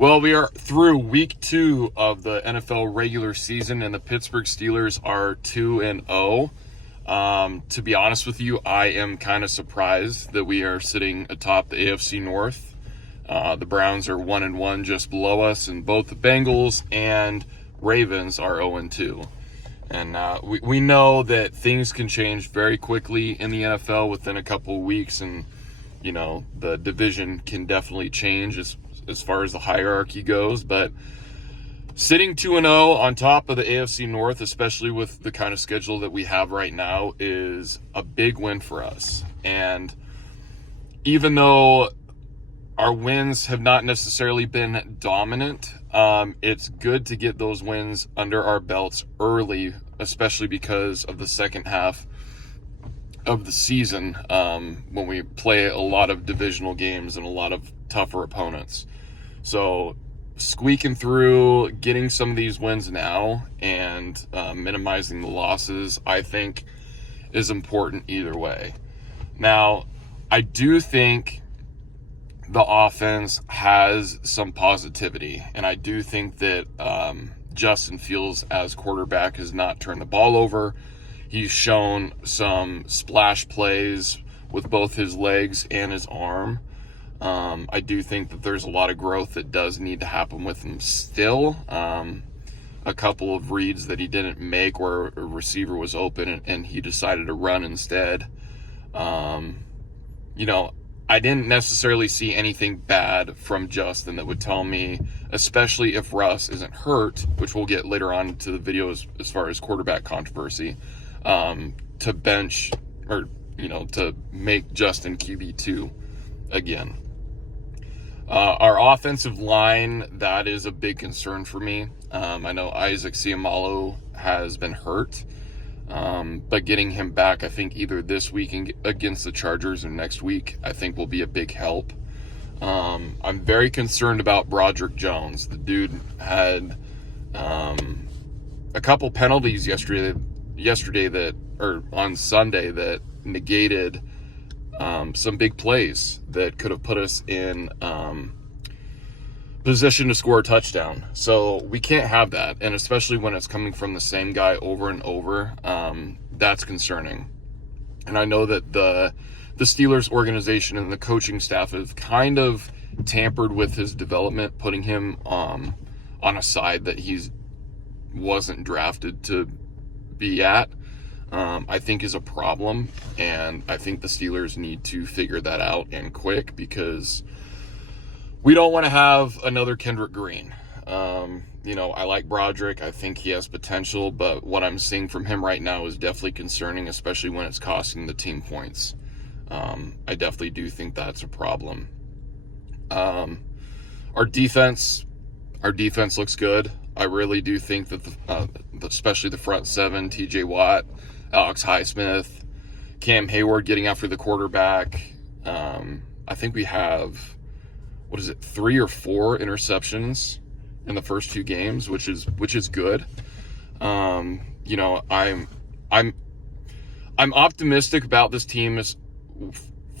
Well, we are through week 2 of the NFL regular season, and the Pittsburgh Steelers are 2-0. To be honest with you, I am kind of surprised that we are sitting atop the AFC North. The Browns are 1-1 just below us, and both the Bengals and Ravens are 0-2. And we know that things can change very quickly in the NFL within a couple of weeks, and the division can definitely change as far as the hierarchy goes. But sitting 2-0 on top of the AFC North, especially with the kind of schedule that we have right now, is a big win for us. And even though our wins have not necessarily been dominant, it's good to get those wins under our belts early, especially because of the second half of the season, when we play a lot of divisional games and a lot of tougher opponents. So squeaking through, getting some of these wins now, and minimizing the losses, I think, is important either way. Now, I do think the offense has some positivity, and I do think that Justin Fields as quarterback has not turned the ball over. He's shown some splash plays with both his legs and his arm. I do think that there's a lot of growth that does need to happen with him still. A couple of reads that he didn't make where a receiver was open and he decided to run instead. I didn't necessarily see anything bad from Justin that would tell me, especially if Russ isn't hurt, which we'll get later on to the video as far as quarterback controversy, to bench or, to make Justin QB2 again. Our offensive line, that is a big concern for me. I know Isaac Seumalo has been hurt, but getting him back, I think either this week against the Chargers or next week, I think will be a big help. I'm very concerned about Broderick Jones. The dude had a couple penalties on Sunday that negated some big plays that could have put us in position to score a touchdown. So we can't have that, and especially when it's coming from the same guy over and over, that's concerning. And I know that the Steelers organization and the coaching staff have kind of tampered with his development, putting him on a side that he wasn't drafted to be at. I think is a problem, and I think the Steelers need to figure that out and quick, because we don't want to have another Kendrick Green. I like Broderick. I think he has potential, but what I'm seeing from him right now is definitely concerning, especially when it's costing the team points. I definitely do think that's a problem. Our defense looks good. I really do think that especially the front seven, TJ Watt, Alex Highsmith, Cam Hayward getting after the quarterback. I think we have, 3 or 4 interceptions in the first 2 games, which is good. I'm optimistic about this team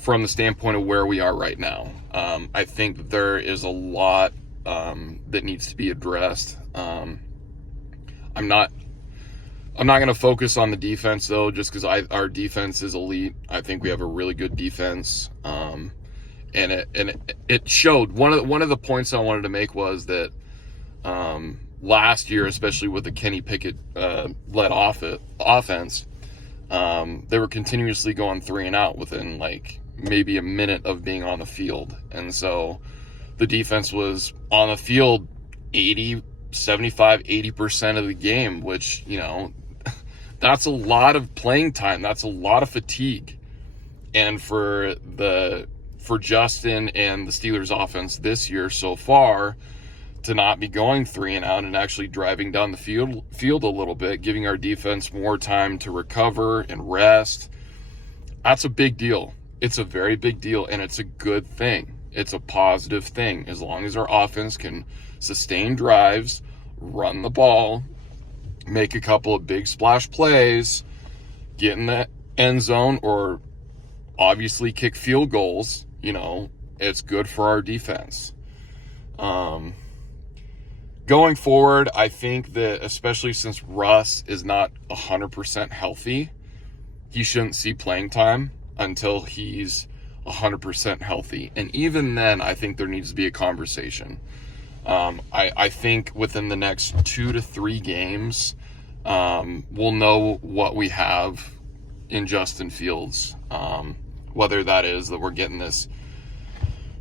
from the standpoint of where we are right now. I think that there is a lot that needs to be addressed. I'm not going to focus on the defense, though, just because our defense is elite. I think we have a really good defense, and it showed. One of the points I wanted to make was that last year, especially with the Kenny Pickett led offense, they were continuously going 3 and out within maybe a minute of being on the field, and so the defense was on the field 80% of the game, which that's a lot of playing time. That's a lot of fatigue. And for Justin and the Steelers offense this year so far to not be going 3 and out and actually driving down the field a little bit, giving our defense more time to recover and rest, that's a big deal. It's a very big deal, and it's a good thing. It's a positive thing. As long as our offense can sustain drives, run the ball, make a couple of big splash plays, get in the end zone, or obviously kick field goals, it's good for our defense. Going forward, I think that especially since Russ is not 100% healthy, he shouldn't see playing time until he's 100% healthy. And even then, I think there needs to be a conversation. I think within the next 2 to 3 games, we'll know what we have in Justin Fields. Whether that is that we're getting this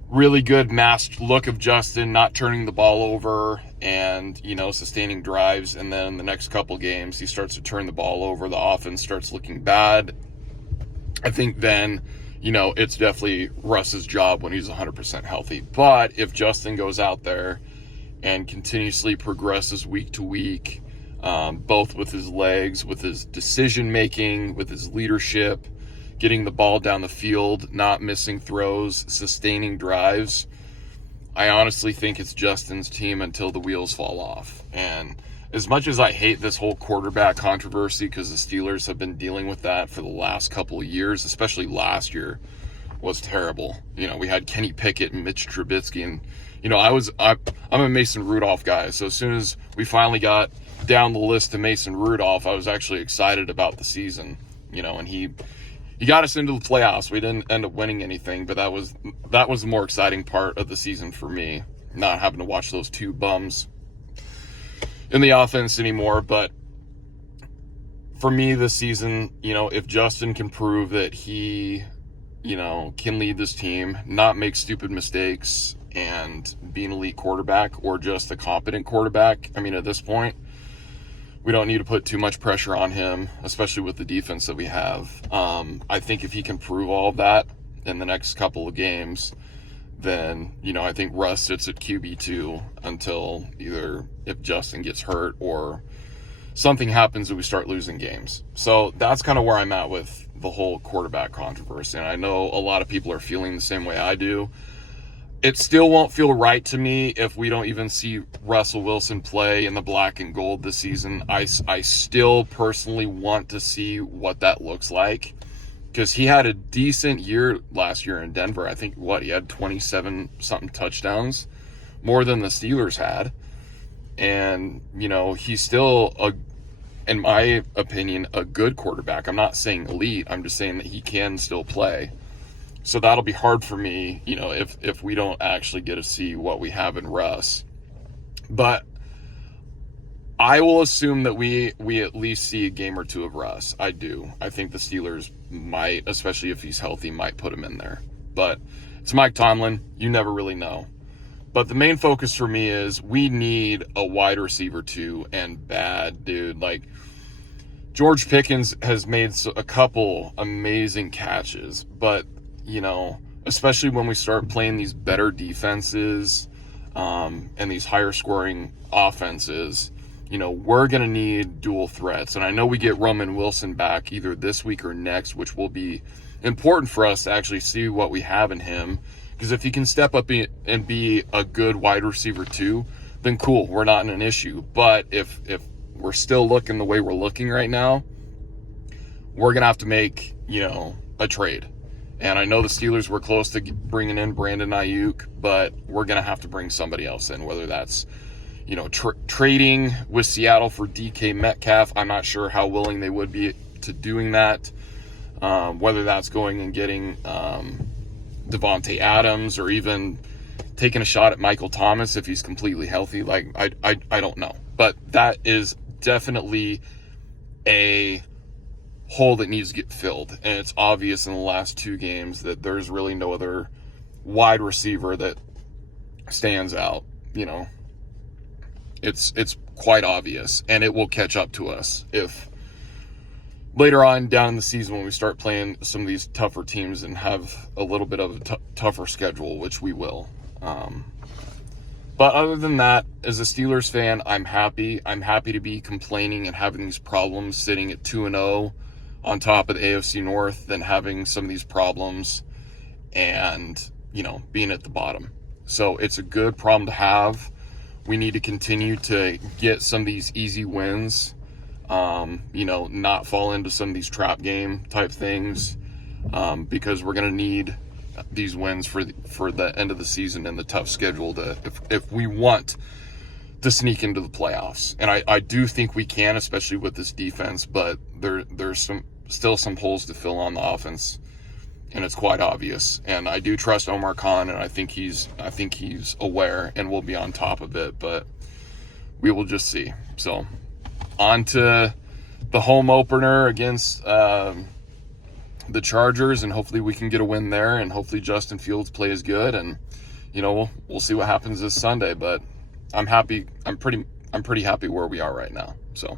really good masked look of Justin not turning the ball over and, sustaining drives. And then the next couple games, he starts to turn the ball over. The offense starts looking bad. I think then, it's definitely Russ's job when he's 100% healthy. But if Justin goes out there and continuously progresses week to week, both with his legs, with his decision making, with his leadership, getting the ball down the field, not missing throws, sustaining drives, I honestly think it's Justin's team until the wheels fall off. And as much as I hate this whole quarterback controversy, because the Steelers have been dealing with that for the last couple of years, especially last year was terrible. We had Kenny Pickett and Mitch Trubisky, and I'm a Mason Rudolph guy. So as soon as we finally got down the list to Mason Rudolph, I was actually excited about the season. And he got us into the playoffs. We didn't end up winning anything, but that was the more exciting part of the season for me, not having to watch those two bums in the offense anymore. But for me this season, if Justin can prove that he, can lead this team, not make stupid mistakes, and be an elite quarterback or just a competent quarterback, at this point, we don't need to put too much pressure on him, especially with the defense that we have. I think if he can prove all of that in the next couple of games, then, I think Russ sits at QB2 until either if Justin gets hurt or something happens that we start losing games. So that's kind of where I'm at with the whole quarterback controversy. And I know a lot of people are feeling the same way I do. It still won't feel right to me if we don't even see Russell Wilson play in the black and gold this season. I still personally want to see what that looks like, because he had a decent year last year in Denver. I think, he had 27-something touchdowns, more than the Steelers had. And, he's still, in my opinion, a good quarterback. I'm not saying elite. I'm just saying that he can still play. So that'll be hard for me, if we don't actually get to see what we have in Russ. But I will assume that we at least see a game or two of Russ. I do. I think the Steelers might, especially if he's healthy, might put him in there. But it's Mike Tomlin. You never really know. But the main focus for me is we need a wide receiver too, and bad, dude. Like, George Pickens has made a couple amazing catches, but especially when we start playing these better defenses and these higher scoring offenses, we're going to need dual threats. And I know we get Roman Wilson back either this week or next, which will be important for us to actually see what we have in him. Because if he can step up and be a good wide receiver too, then cool, we're not in an issue. But if we're still looking the way we're looking right now, we're going to have to make, a trade. And I know the Steelers were close to bringing in Brandon Ayuk, but we're going to have to bring somebody else in, whether that's, trading with Seattle for DK Metcalf. I'm not sure how willing they would be to doing that. Whether that's going and getting Devontae Adams, or even taking a shot at Michael Thomas if he's completely healthy. Like, I don't know. But that is definitely a hole that needs to get filled, and it's obvious in the last 2 games that there's really no other wide receiver that stands out. It's quite obvious, and it will catch up to us if later on down in the season when we start playing some of these tougher teams and have a little bit of a tougher schedule, which we will. But other than that, as a Steelers fan, I'm happy. I'm happy to be complaining and having these problems sitting at 2-0 on top of the AFC North than having some of these problems and, being at the bottom. So it's a good problem to have. We need to continue to get some of these easy wins, not fall into some of these trap game type things, because we're going to need these wins for the end of the season and the tough schedule if we want to sneak into the playoffs. And I do think we can, especially with this defense, but there's still some holes to fill on the offense, and it's quite obvious. And I do trust Omar Khan, and I think he's aware and will be on top of it, but we will just see. So on to the home opener against the Chargers, and hopefully we can get a win there, and hopefully Justin Fields plays good, and we'll see what happens this Sunday. But I'm happy. I'm pretty happy where we are right now. So